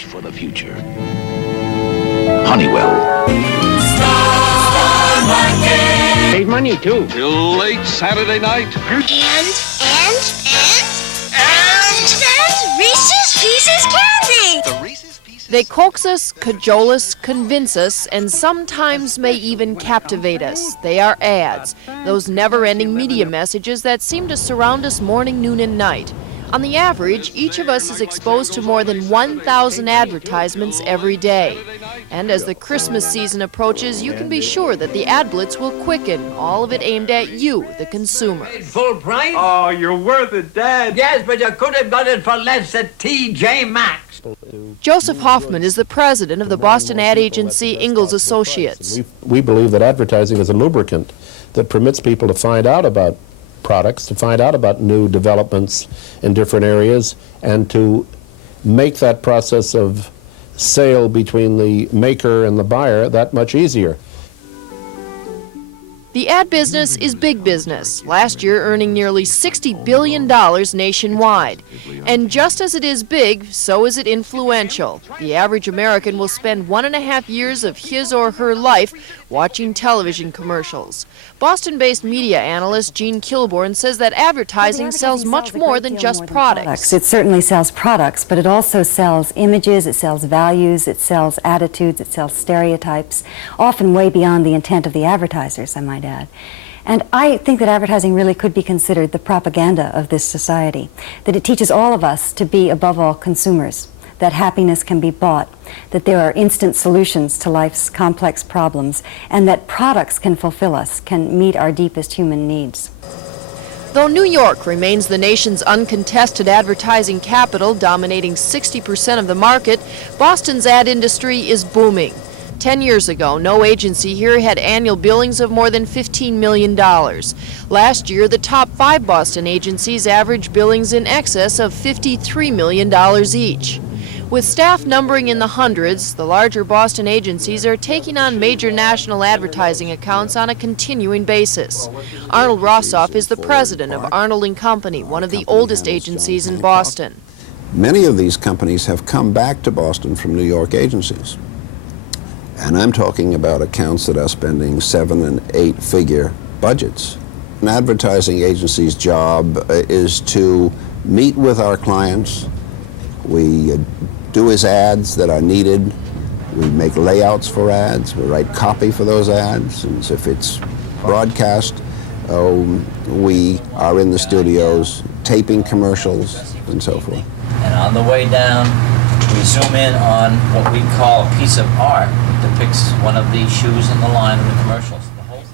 jobs for the future. Honeywell. Star Market. Save money, too. Till late Saturday night. And Reese's Pieces candy. The Reese's Pieces. They coax us, cajole us, convince us, and sometimes may even captivate us. They are ads, those never-ending media messages that seem to surround us morning, noon, and night. On the average, each of us is exposed to more than 1,000 advertisements every day. And as the Christmas season approaches, you can be sure that the ad blitz will quicken, all of it aimed at you, the consumer. Full price? Oh, you're worth it, Dad. Yes, but you could have got it for less at TJ Maxx. Joseph Hoffman is the president of the Boston ad agency Ingalls Associates. We believe that advertising is a lubricant that permits people to find out about products, to find out about new developments in different areas, and to make that process of sale between the maker and the buyer that much easier. The ad business is big business, last year earning nearly $60 billion nationwide. And just as it is big, so is it influential. The average American will spend 1.5 years of his or her life watching television commercials. Boston-based media analyst Jean Kilborn says that advertising sells much more than just products. It certainly sells products, but it also sells images, it sells values, it sells attitudes, it sells stereotypes, often way beyond the intent of the advertisers, I might add. And I think that advertising really could be considered the propaganda of this society, that it teaches all of us to be, above all, consumers, that happiness can be bought, that there are instant solutions to life's complex problems, and that products can fulfill us, can meet our deepest human needs. Though New York remains the nation's uncontested advertising capital, dominating 60% of the market, Boston's ad industry is booming. 10 years ago, no agency here had annual billings of more than $15 million. Last year, the top 5 Boston agencies averaged billings in excess of $53 million each. With staff numbering in the hundreds, the larger Boston agencies are taking on major national advertising accounts on a continuing basis. Arnold Rossoff is the president of Arnold & Company, one of the oldest agencies in Boston. Many of these companies have come back to Boston from New York agencies. And I'm talking about accounts that are spending 7- and 8-figure budgets. An advertising agency's job is to meet with our clients. We do his ads that are needed. We make layouts for ads. We write copy for those ads. And if it's broadcast, we are in the studios taping commercials and so forth. And on the way down, we zoom in on what we call a piece of art that depicts one of the shoes in the line of the commercials.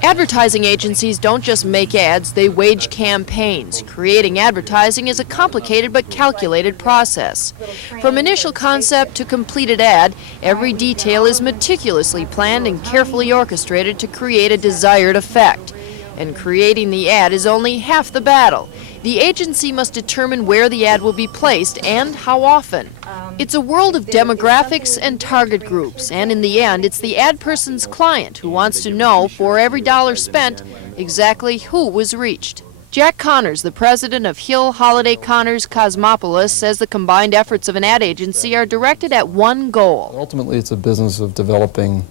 Advertising agencies don't just make ads, they wage campaigns. Creating advertising is a complicated but calculated process. From initial concept to completed ad, every detail is meticulously planned and carefully orchestrated to create a desired effect. And creating the ad is only half the battle. The agency must determine where the ad will be placed and how often. It's a world of demographics and target groups, and in the end, it's the ad person's client who wants to know, for every dollar spent, exactly who was reached. Jack Connors, the president of Hill Holiday Connors Cosmopolis, says the combined efforts of an ad agency are directed at one goal. Ultimately, it's a business of developing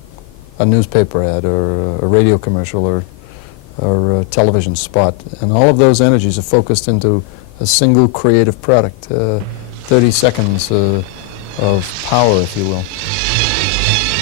a newspaper ad or a radio commercial or a television spot, and all of those energies are focused into a single creative product, 30 seconds of power, if you will.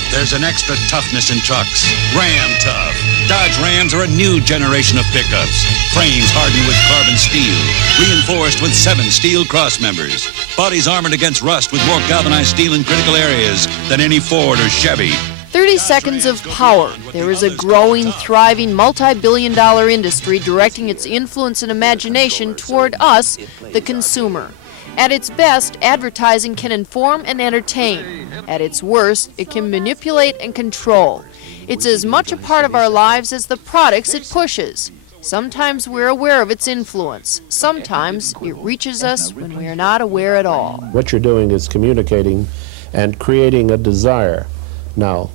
There's an extra toughness in trucks. Ram Tough. Dodge Rams are a new generation of pickups. Frames hardened with carbon steel, reinforced with 7 steel cross members. Bodies armored against rust with more galvanized steel in critical areas than any Ford or Chevy. 30 seconds of power. There is a growing, thriving, multi-billion-dollar industry directing its influence and imagination toward us, the consumer. At its best, advertising can inform and entertain. At its worst, it can manipulate and control. It's as much a part of our lives as the products it pushes. Sometimes we're aware of its influence. Sometimes it reaches us when we are not aware at all. What you're doing is communicating and creating a desire. Now,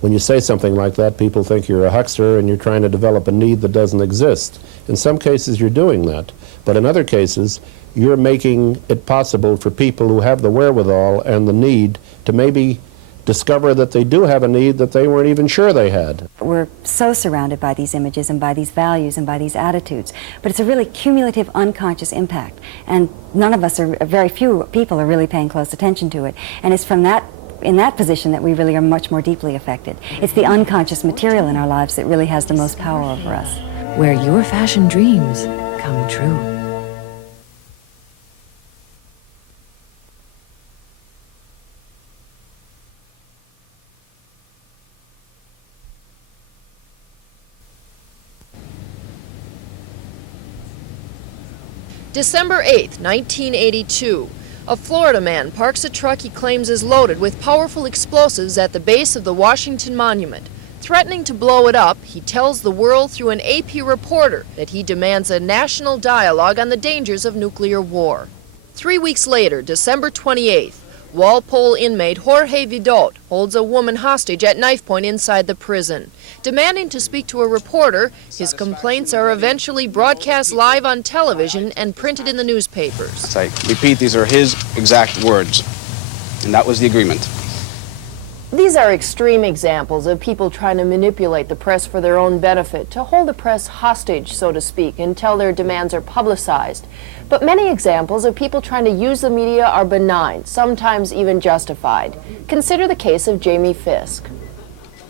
when you say something like that, people think you're a huckster and you're trying to develop a need that doesn't exist. In some cases, you're doing that. But in other cases, you're making it possible for people who have the wherewithal and the need to maybe discover that they do have a need that they weren't even sure they had. We're so surrounded by these images and by these values and by these attitudes, but it's a really cumulative unconscious impact, and none of us very few people are really paying close attention to it, and it's from that in that position that we really are much more deeply affected. It's the unconscious material in our lives that really has the most power over us. Where your fashion dreams come true. December 8th, 1982. A Florida man parks a truck he claims is loaded with powerful explosives at the base of the Washington Monument. Threatening to blow it up, he tells the world through an AP reporter that he demands a national dialogue on the dangers of nuclear war. 3 weeks later, December 28th, Walpole inmate Jorge Vidot holds a woman hostage at knife point inside the prison. Demanding to speak to a reporter, his complaints are eventually broadcast live on television and printed in the newspapers. I repeat, these are his exact words, and that was the agreement. These are extreme examples of people trying to manipulate the press for their own benefit, to hold the press hostage, so to speak, until their demands are publicized. But many examples of people trying to use the media are benign, sometimes even justified. Consider the case of Jamie Fisk.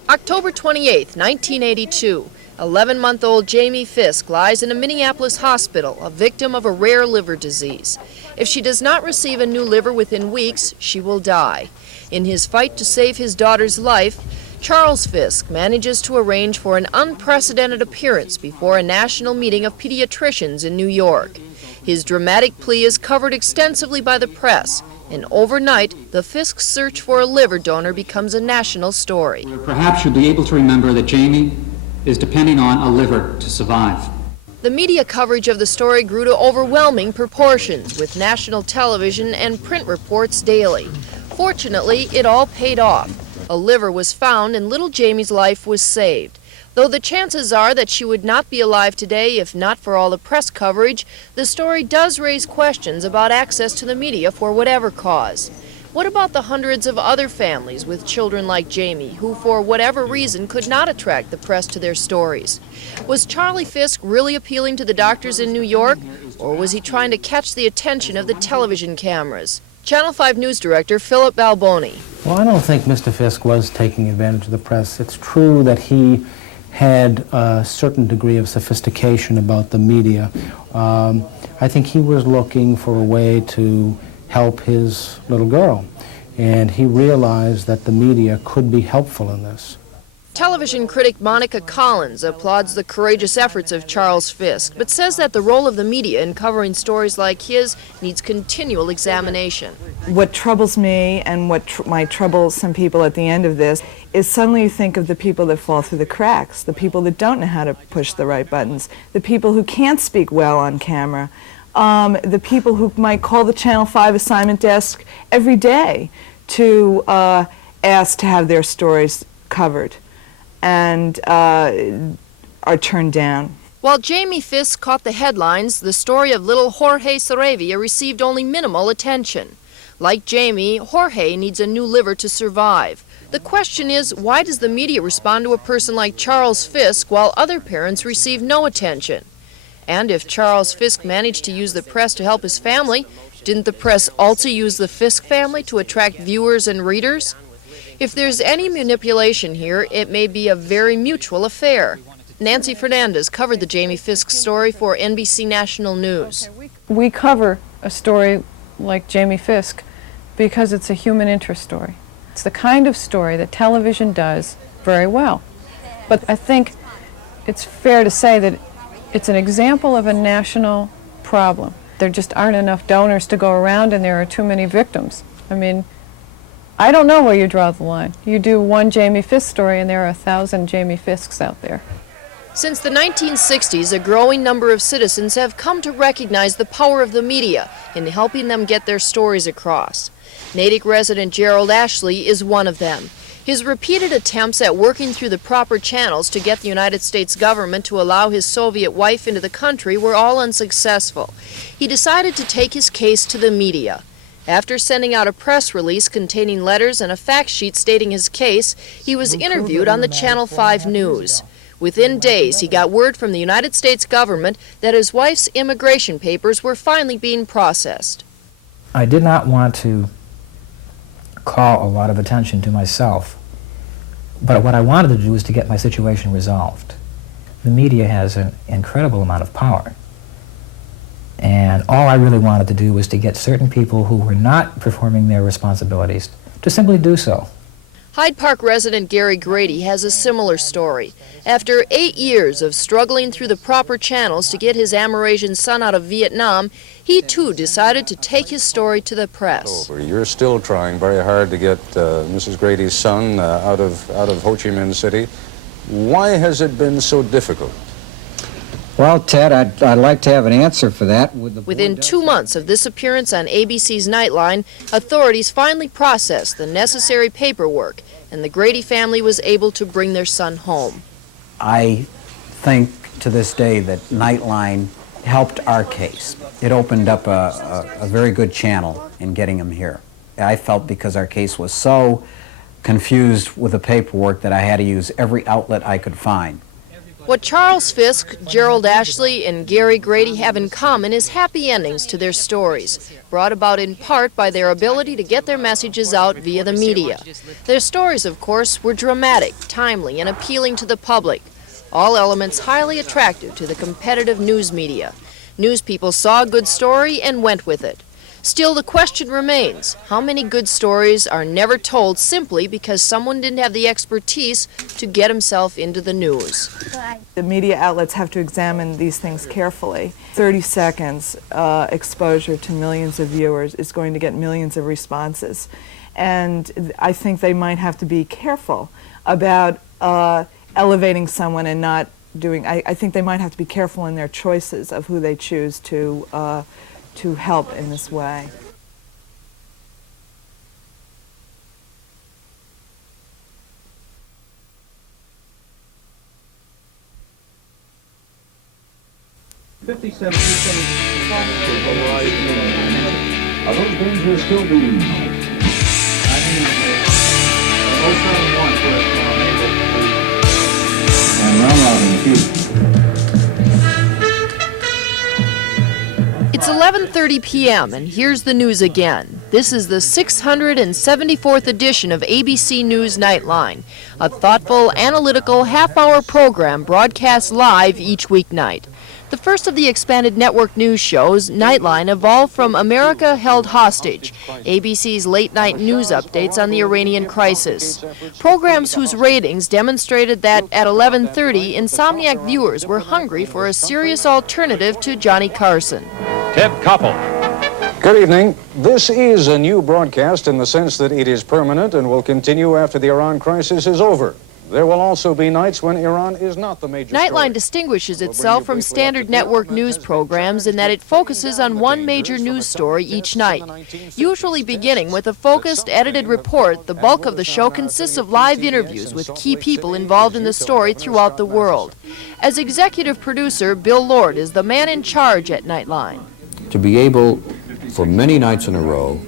October 28, 1982. 11-month-old Jamie Fisk lies in a Minneapolis hospital, a victim of a rare liver disease. If she does not receive a new liver within weeks, she will die. In his fight to save his daughter's life, Charles Fisk manages to arrange for an unprecedented appearance before a national meeting of pediatricians in New York. His dramatic plea is covered extensively by the press, and overnight, the Fisk search for a liver donor becomes a national story. Perhaps you'll be able to remember that Jamie is depending on a liver to survive. The media coverage of the story grew to overwhelming proportions, with national television and print reports daily. Fortunately, it all paid off. A liver was found and little Jamie's life was saved. Though the chances are that she would not be alive today if not for all the press coverage, the story does raise questions about access to the media for whatever cause. What about the hundreds of other families with children like Jamie who, for whatever reason, could not attract the press to their stories? Was Charlie Fisk really appealing to the doctors in New York, or was he trying to catch the attention of the television cameras? Channel 5 News Director Philip Balboni. Well, I don't think Mr. Fisk was taking advantage of the press. It's true that he had a certain degree of sophistication about the media. I think he was looking for a way to help his little girl, and he realized that the media could be helpful in this. Television critic Monica Collins applauds the courageous efforts of Charles Fisk, but says that the role of the media in covering stories like his needs continual examination. What troubles me, and what might trouble some people at the end of this, is suddenly you think of the people that fall through the cracks, the people that don't know how to push the right buttons, the people who can't speak well on camera, the people who might call the Channel 5 assignment desk every day to ask to have their stories covered, and are turned down. While Jamie Fisk caught the headlines, the story of little Jorge Saravia received only minimal attention. Like Jamie, Jorge needs a new liver to survive. The question is, why does the media respond to a person like Charles Fisk while other parents receive no attention? And if Charles Fisk managed to use the press to help his family, didn't the press also use the Fisk family to attract viewers and readers? If there's any manipulation here, it may be a very mutual affair. Nancy Fernandez covered the Jamie Fisk story for NBC National News. We cover a story like Jamie Fisk because it's a human interest story. It's the kind of story that television does very well. But I think it's fair to say that it's an example of a national problem. There just aren't enough donors to go around, and there are too many victims. I mean, I don't know where you draw the line. You do one Jamie Fisk story and there are 1,000 Jamie Fisks out there. Since the 1960s, a growing number of citizens have come to recognize the power of the media in helping them get their stories across. Natick resident Gerald Ashley is one of them. His repeated attempts at working through the proper channels to get the United States government to allow his Soviet wife into the country were all unsuccessful. He decided to take his case to the media. After sending out a press release containing letters and a fact sheet stating his case, he was interviewed on the Channel 5 News. Within days, he got word from the United States government that his wife's immigration papers were finally being processed. I did not want to call a lot of attention to myself, but what I wanted to do was to get my situation resolved. The media has an incredible amount of power, and all I really wanted to do was to get certain people who were not performing their responsibilities to simply do so. Hyde Park resident Gary Grady has a similar story. After 8 years of struggling through the proper channels to get his Amerasian son out of Vietnam, he too decided to take his story to the press. You're still trying very hard to get Mrs. Grady's son out of Ho Chi Minh City. Why has it been so difficult? Well, Ted, I'd like to have an answer for that. Within 2 months of this appearance on ABC's Nightline, authorities finally processed the necessary paperwork, and the Grady family was able to bring their son home. I think to this day that Nightline helped our case. It opened up a very good channel in getting him here. I felt because our case was so confused with the paperwork that I had to use every outlet I could find. What Charles Fisk, Gerald Ashley, and Gary Grady have in common is happy endings to their stories, brought about in part by their ability to get their messages out via the media. Their stories, of course, were dramatic, timely, and appealing to the public, all elements highly attractive to the competitive news media. News people saw a good story and went with it. Still, the question remains, how many good stories are never told simply because someone didn't have the expertise to get himself into the news? The media outlets have to examine these things carefully. 30 seconds exposure to millions of viewers is going to get millions of responses. And I think they might have to be careful about elevating someone and not doing, I think they might have to be careful in their choices of who they choose to help in this way. Are those dangerous still being? I mean, 071 for us and round out in queue. It's 11:30 p.m. and here's the news again. This is the 674th edition of ABC News Nightline, a thoughtful, analytical, half-hour program broadcast live each weeknight. The first of the expanded network news shows, Nightline, evolved from America Held Hostage, ABC's late-night news updates on the Iranian crisis. Programs whose ratings demonstrated that at 11:30, insomniac viewers were hungry for a serious alternative to Johnny Carson. Ted Koppel. Good evening. This is a new broadcast in the sense that it is permanent and will continue after the Iran crisis is over. There will also be nights when Iran is not the major Nightline story. distinguishes itself from standard network news programs in that it focuses on one major news story each night. Usually beginning with a focused, edited report, the bulk of the show consists of live interviews with key people involved in the story throughout the world. As executive producer, Bill Lord is the man in charge at Nightline. To be able, for many nights in a row,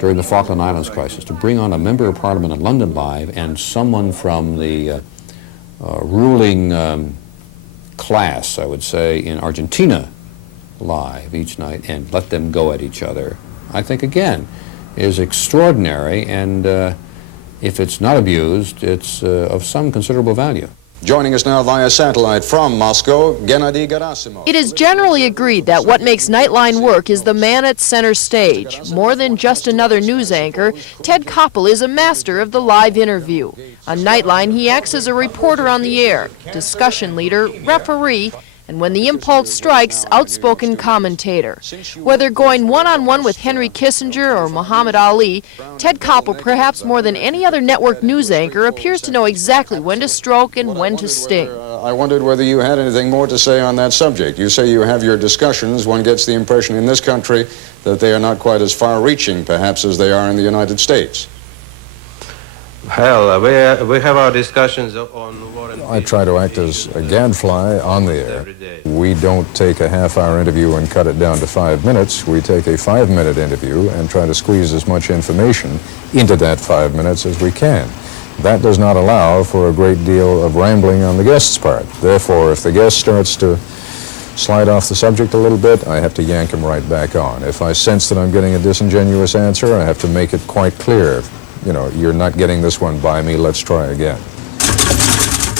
during the Falkland Islands crisis, to bring on a member of Parliament in London live and someone from the ruling class, I would say, in Argentina live each night and let them go at each other, I think, again, is extraordinary, and if it's not abused, it's of some considerable value. Joining us now via satellite from Moscow, Gennady Gerasimov. It is generally agreed that what makes Nightline work is the man at center stage. More than just another news anchor, Ted Koppel is a master of the live interview. On Nightline, he acts as a reporter on the air, discussion leader, referee, and when the impulse strikes, outspoken commentator. Whether going one-on-one with Henry Kissinger or Muhammad Ali, Ted Koppel, perhaps more than any other network news anchor, appears to know exactly when to stroke and when to sting. I wondered whether you had anything more to say on that subject. You say you have your discussions. One gets the impression in this country that they are not quite as far-reaching, perhaps, as they are in the United States. Hell, we have our discussions on War and I try to act as a gadfly on the air. We don't take a half-hour interview and cut it down to 5 minutes. We take a 5-minute interview and try to squeeze as much information into that 5 minutes as we can. That does not allow for a great deal of rambling on the guest's part. Therefore, if the guest starts to slide off the subject a little bit, I have to yank him right back on. If I sense that I'm getting a disingenuous answer, I have to make it quite clear. You know, you're not getting this one by me, let's try again.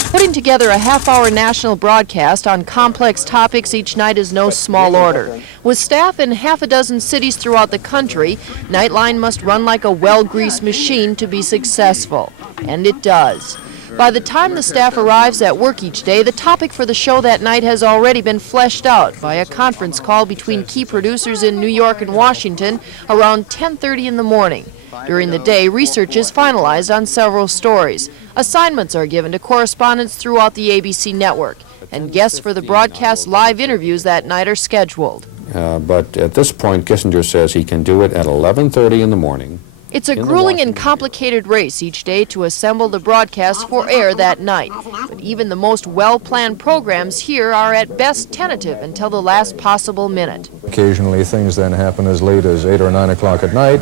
Putting together a half-hour national broadcast on complex topics each night is no small order. With staff in half a dozen cities throughout the country, Nightline must run like a well-greased machine to be successful. And it does. By the time the staff arrives at work each day, the topic for the show that night has already been fleshed out by a conference call between key producers in New York and Washington around 10:30 in the morning. During the day, research is finalized on several stories. Assignments are given to correspondents throughout the ABC network, and guests for the broadcast live interviews that night are scheduled. But at this point, Kissinger says he can do it at 11:30 in the morning. It's a grueling and complicated race each day to assemble the broadcast for air that night. But even the most well-planned programs here are at best tentative until the last possible minute. Occasionally things then happen as late as 8 or 9 o'clock at night,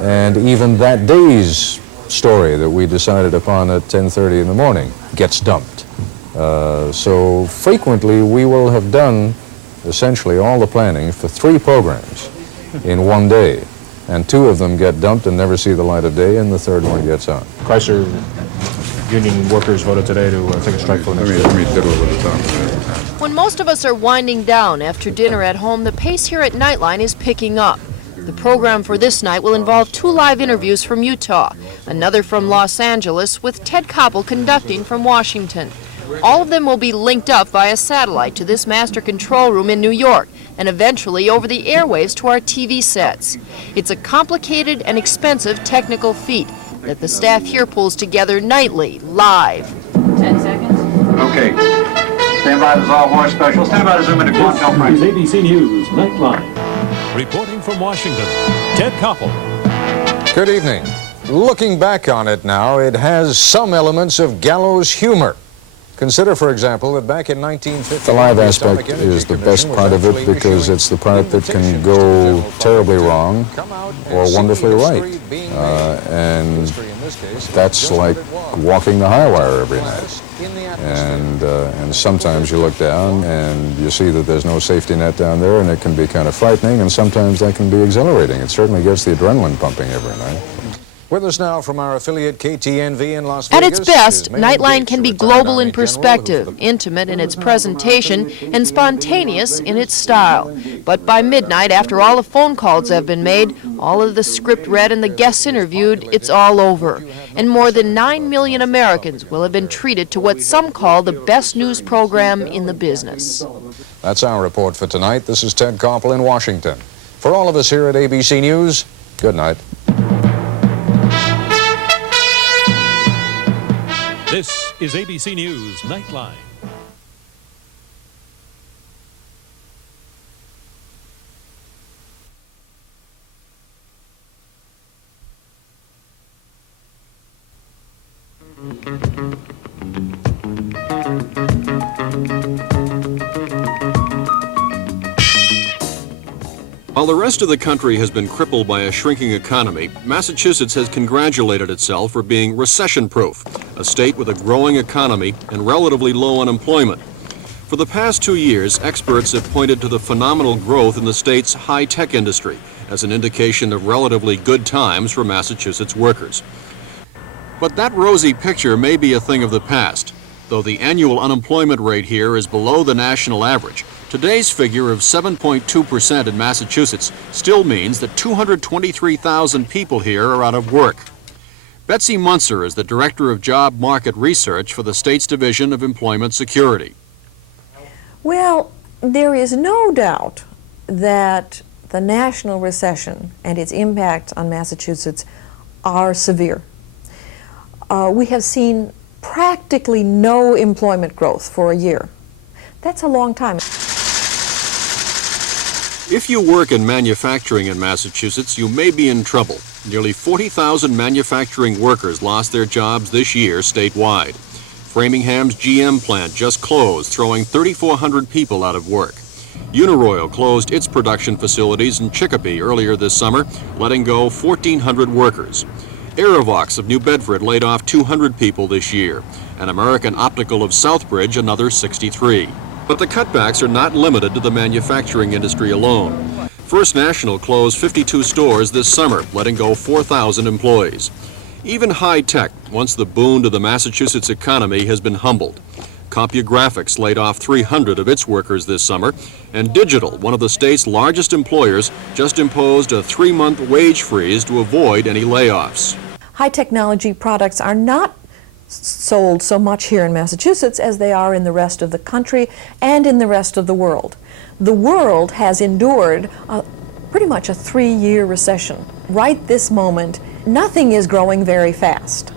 and even that day's story that we decided upon at 10:30 in the morning gets dumped. So frequently we will have done essentially all the planning for 3 programs in one day. And 2 of them get dumped and never see the light of day, and the 3rd one gets on. Chrysler union workers voted today to take a strike for next year. When most of us are winding down after dinner at home, the pace here at Nightline is picking up. The program for this night will involve 2 live interviews from Utah, another from Los Angeles, with Ted Koppel conducting from Washington. All of them will be linked up via satellite to this master control room in New York, and eventually over the airwaves to our TV sets. It's a complicated and expensive technical feat that the staff here pulls together nightly, live. 10 seconds. Okay. Stand by to resolve war special. Stand by to zoom into Chronicle. This is ABC News Nightline. Reporting from Washington, Ted Koppel. Good evening. Looking back on it now, it has some elements of gallows humor. Consider, for example, that back in 1950... The live aspect is the best part of it because it's the part that can go terribly wrong or wonderfully right. And that's like walking the high wire every night. And sometimes you look down and you see that there's no safety net down there, and it can be kind of frightening, and sometimes that can be exhilarating. It certainly gets the adrenaline pumping every night. With us now from our affiliate KTNV in Las Vegas. At its best, Nightline can be global in perspective, intimate in its presentation, and spontaneous in its style. But by midnight, after all the phone calls have been made, all of the script read and the guests interviewed, it's all over. And more than 9 million Americans will have been treated to what some call the best news program in the business. That's our report for tonight. This is Ted Koppel in Washington. For all of us here at ABC News, good night. This is ABC News Nightline. While the rest of the country has been crippled by a shrinking economy, Massachusetts has congratulated itself for being recession-proof, a state with a growing economy and relatively low unemployment. For the past 2 years, experts have pointed to the phenomenal growth in the state's high-tech industry as an indication of relatively good times for Massachusetts workers. But that rosy picture may be a thing of the past. Though the annual unemployment rate here is below the national average, today's figure of 7.2% in Massachusetts still means that 223,000 people here are out of work. Betsy Munzer is the Director of Job Market Research for the state's Division of Employment Security. Well, there is no doubt that the national recession and its impact on Massachusetts are severe. We have seen practically no employment growth for a year. That's a long time. If you work in manufacturing in Massachusetts, you may be in trouble. Nearly 40,000 manufacturing workers lost their jobs this year statewide. Framingham's GM plant just closed, throwing 3,400 people out of work. Uniroyal closed its production facilities in Chicopee earlier this summer, letting go 1,400 workers. Aerovox of New Bedford laid off 200 people this year, and American Optical of Southbridge another 63. But the cutbacks are not limited to the manufacturing industry alone. First National closed 52 stores this summer, letting go 4,000 employees. Even high tech, once the boon to the Massachusetts economy, has been humbled. CompuGraphics laid off 300 of its workers this summer, and Digital, one of the state's largest employers, just imposed a 3-month wage freeze to avoid any layoffs. High technology products are not sold so much here in Massachusetts as they are in the rest of the country and in the rest of the world. The world has endured pretty much a 3-year recession. Right this moment, nothing is growing very fast.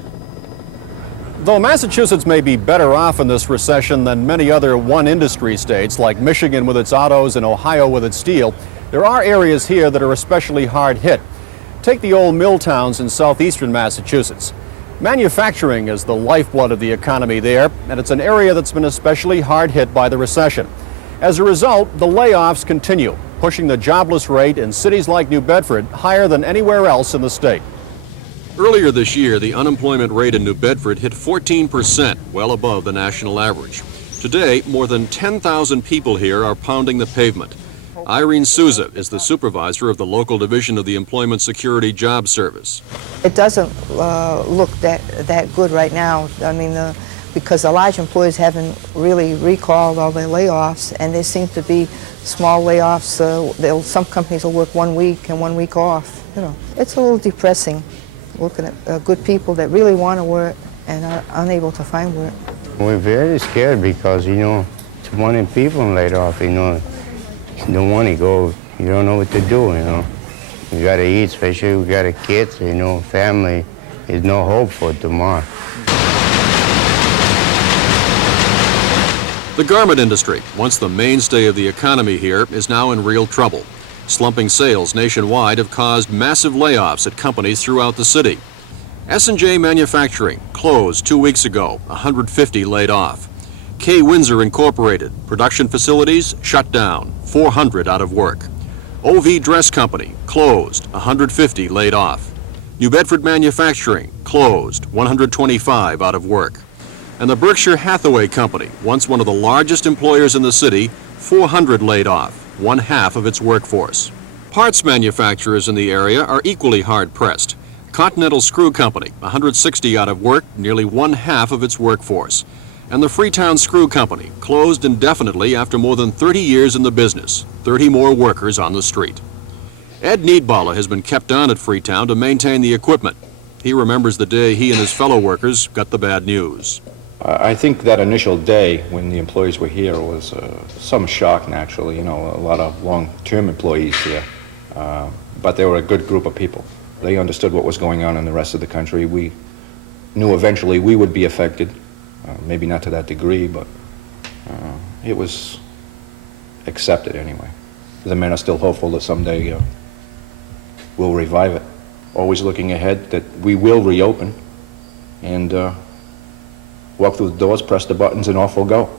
Though Massachusetts may be better off in this recession than many other one-industry states like Michigan with its autos and Ohio with its steel, there are areas here that are especially hard hit. Take the old mill towns in southeastern Massachusetts. Manufacturing is the lifeblood of the economy there, and it's an area that's been especially hard hit by the recession. As a result, the layoffs continue, pushing the jobless rate in cities like New Bedford higher than anywhere else in the state. Earlier this year, the unemployment rate in New Bedford hit 14%, well above the national average. Today, more than 10,000 people here are pounding the pavement. Irene Souza is the supervisor of the local division of the Employment Security Job Service. It doesn't look that good right now. I mean, because the large employers haven't really recalled all their layoffs, and there seem to be small layoffs. Some companies will work 1 week and 1 week off. You know, it's a little depressing looking at good people that really want to work and are unable to find work. We're very scared because, you know, 20 people laid off, you know. You don't want to go, you don't know what to do, you know. You got to eat, especially we got kids, you know, family. There's no hope for tomorrow. The garment industry, once the mainstay of the economy here, is now in real trouble. Slumping sales nationwide have caused massive layoffs at companies throughout the city. S&J Manufacturing closed 2 weeks ago, 150 laid off. K. Windsor Incorporated, production facilities shut down, 400 out of work. OV Dress Company closed, 150 laid off. New Bedford Manufacturing closed, 125 out of work. And the Berkshire Hathaway Company, once one of the largest employers in the city, 400 laid off, 1/2 of its workforce. Parts manufacturers in the area are equally hard-pressed. Continental Screw Company, 160 out of work, nearly 1/2 of its workforce. And the Freetown Screw Company closed indefinitely after more than 30 years in the business, 30 more workers on the street. Ed Needballa has been kept on at Freetown to maintain the equipment. He remembers the day he and his fellow workers got the bad news. I think that initial day when the employees were here was some shock, naturally. You know, a lot of long-term employees here. But they were a good group of people. They understood what was going on in the rest of the country. We knew eventually we would be affected. Maybe not to that degree, but it was accepted anyway. The men are still hopeful that someday we'll revive it. Always looking ahead that we will reopen and walk through the doors, press the buttons, and off we'll go.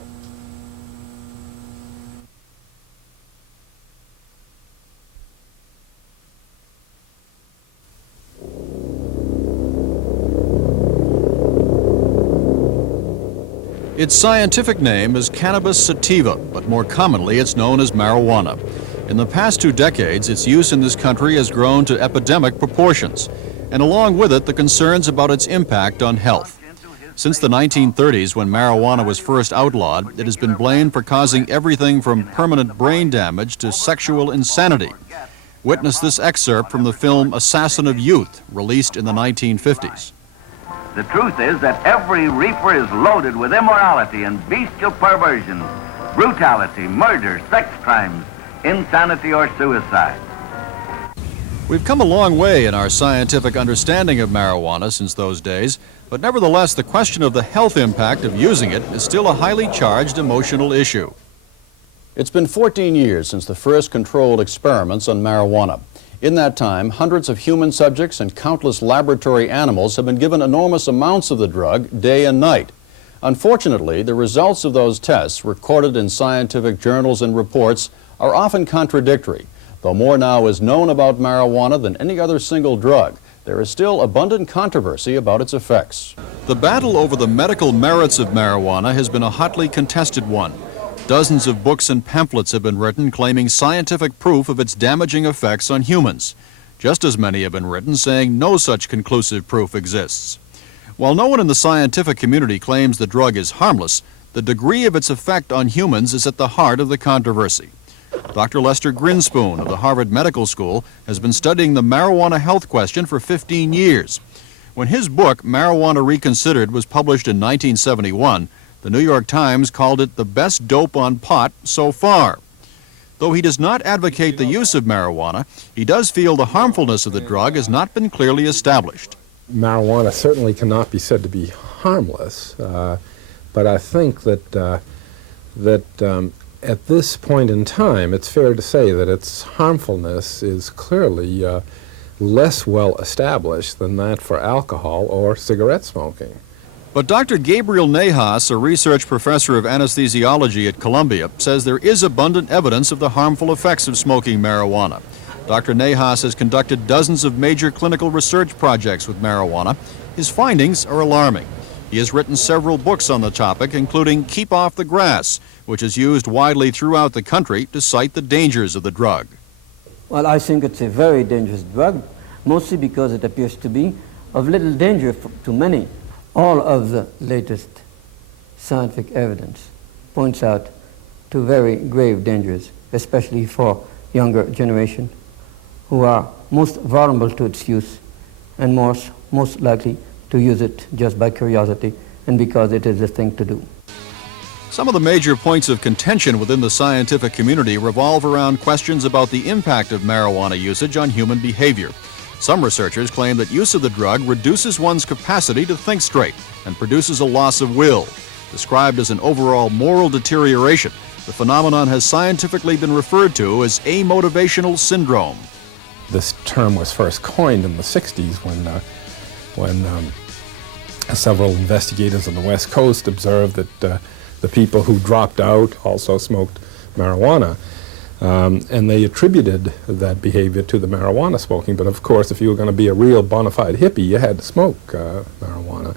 Its scientific name is cannabis sativa, but more commonly it's known as marijuana. In the past 2 decades, its use in this country has grown to epidemic proportions, and along with it, the concerns about its impact on health. Since the 1930s, when marijuana was first outlawed, it has been blamed for causing everything from permanent brain damage to sexual insanity. Witness this excerpt from the film Assassin of Youth, released in the 1950s. The truth is that every reefer is loaded with immorality and bestial perversion, brutality, murder, sex crimes, insanity, or suicide. We've come a long way in our scientific understanding of marijuana since those days, but nevertheless, the question of the health impact of using it is still a highly charged emotional issue. It's been 14 years since the first controlled experiments on marijuana. In that time, hundreds of human subjects and countless laboratory animals have been given enormous amounts of the drug day and night. Unfortunately, the results of those tests, recorded in scientific journals and reports, are often contradictory. Though more now is known about marijuana than any other single drug, there is still abundant controversy about its effects. The battle over the medical merits of marijuana has been a hotly contested one. Dozens of books and pamphlets have been written claiming scientific proof of its damaging effects on humans. Just as many have been written saying no such conclusive proof exists. While no one in the scientific community claims the drug is harmless, the degree of its effect on humans is at the heart of the controversy. Dr. Lester Grinspoon of the Harvard Medical School has been studying the marijuana health question for 15 years. When his book, Marijuana Reconsidered, was published in 1971, the New York Times called it the best dope on pot so far. Though he does not advocate the use of marijuana, he does feel the harmfulness of the drug has not been clearly established. Marijuana certainly cannot be said to be harmless, but I think that at this point in time, it's fair to say that its harmfulness is clearly less well established than that for alcohol or cigarette smoking. But Dr. Gabriel Nahas, a research professor of anesthesiology at Columbia, says there is abundant evidence of the harmful effects of smoking marijuana. Dr. Nahas has conducted dozens of major clinical research projects with marijuana. His findings are alarming. He has written several books on the topic, including Keep Off the Grass, which is used widely throughout the country to cite the dangers of the drug. Well, I think it's a very dangerous drug, mostly because it appears to be of little danger to many. All of the latest scientific evidence points out to very grave dangers, especially for younger generation, who are most vulnerable to its use and most likely to use it just by curiosity and because it is the thing to do. Some of the major points of contention within the scientific community revolve around questions about the impact of marijuana usage on human behavior. Some researchers claim that use of the drug reduces one's capacity to think straight and produces a loss of will. Described as an overall moral deterioration, the phenomenon has scientifically been referred to as amotivational syndrome. This term was first coined in the 60s when several investigators on the West Coast observed that the people who dropped out also smoked marijuana. And they attributed that behavior to the marijuana smoking. But of course, if you were going to be a real bona fide hippie, you had to smoke marijuana.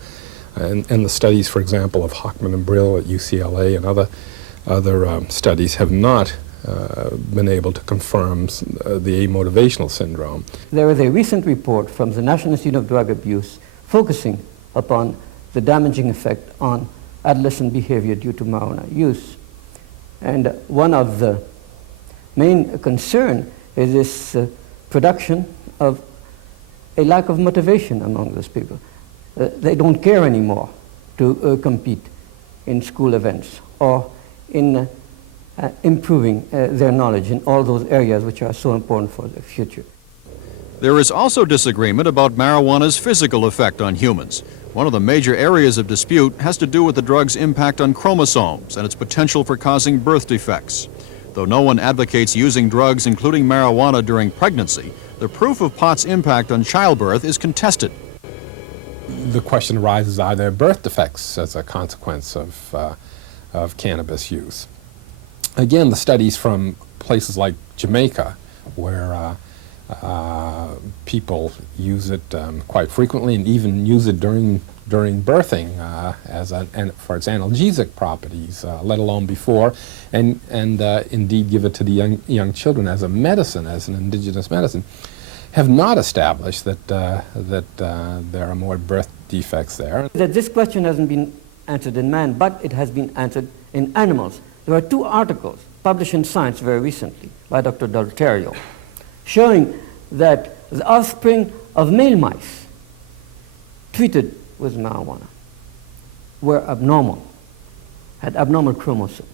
And the studies, for example, of Hochman and Brill at UCLA and other studies have not been able to confirm the amotivational syndrome. There is a recent report from the National Institute of Drug Abuse focusing upon the damaging effect on adolescent behavior due to marijuana use. And one of the main concern is this production of a lack of motivation among those people. They don't care anymore to compete in school events or in improving their knowledge in all those areas which are so important for the future. There is also disagreement about marijuana's physical effect on humans. One of the major areas of dispute has to do with the drug's impact on chromosomes and its potential for causing birth defects. Though no one advocates using drugs, including marijuana, during pregnancy, the proof of pot's impact on childbirth is contested. The question arises, are there birth defects as a consequence of cannabis use? Again, the studies from places like Jamaica, where people use it quite frequently and even use it during birthing for its analgesic properties, let alone before, and indeed give it to the young children as a medicine, as an indigenous medicine, have not established that there are more birth defects there. That this question hasn't been answered in man, but it has been answered in animals. There are 2 articles published in Science very recently by Dr. Dalterio showing that the offspring of male mice treated with marijuana were abnormal, had abnormal chromosomes.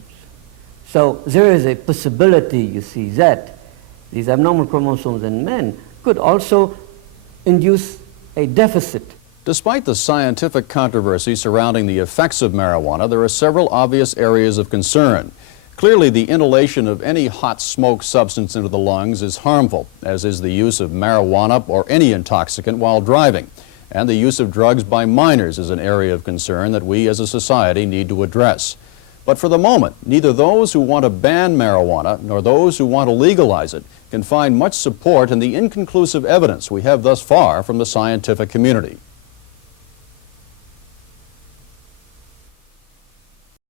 So there is a possibility, you see, that these abnormal chromosomes in men could also induce a deficit. Despite the scientific controversy surrounding the effects of marijuana, there are several obvious areas of concern. Clearly, the inhalation of any hot smoke substance into the lungs is harmful, as is the use of marijuana or any intoxicant while driving. And the use of drugs by minors is an area of concern that we as a society need to address. But for the moment, neither those who want to ban marijuana nor those who want to legalize it can find much support in the inconclusive evidence we have thus far from the scientific community.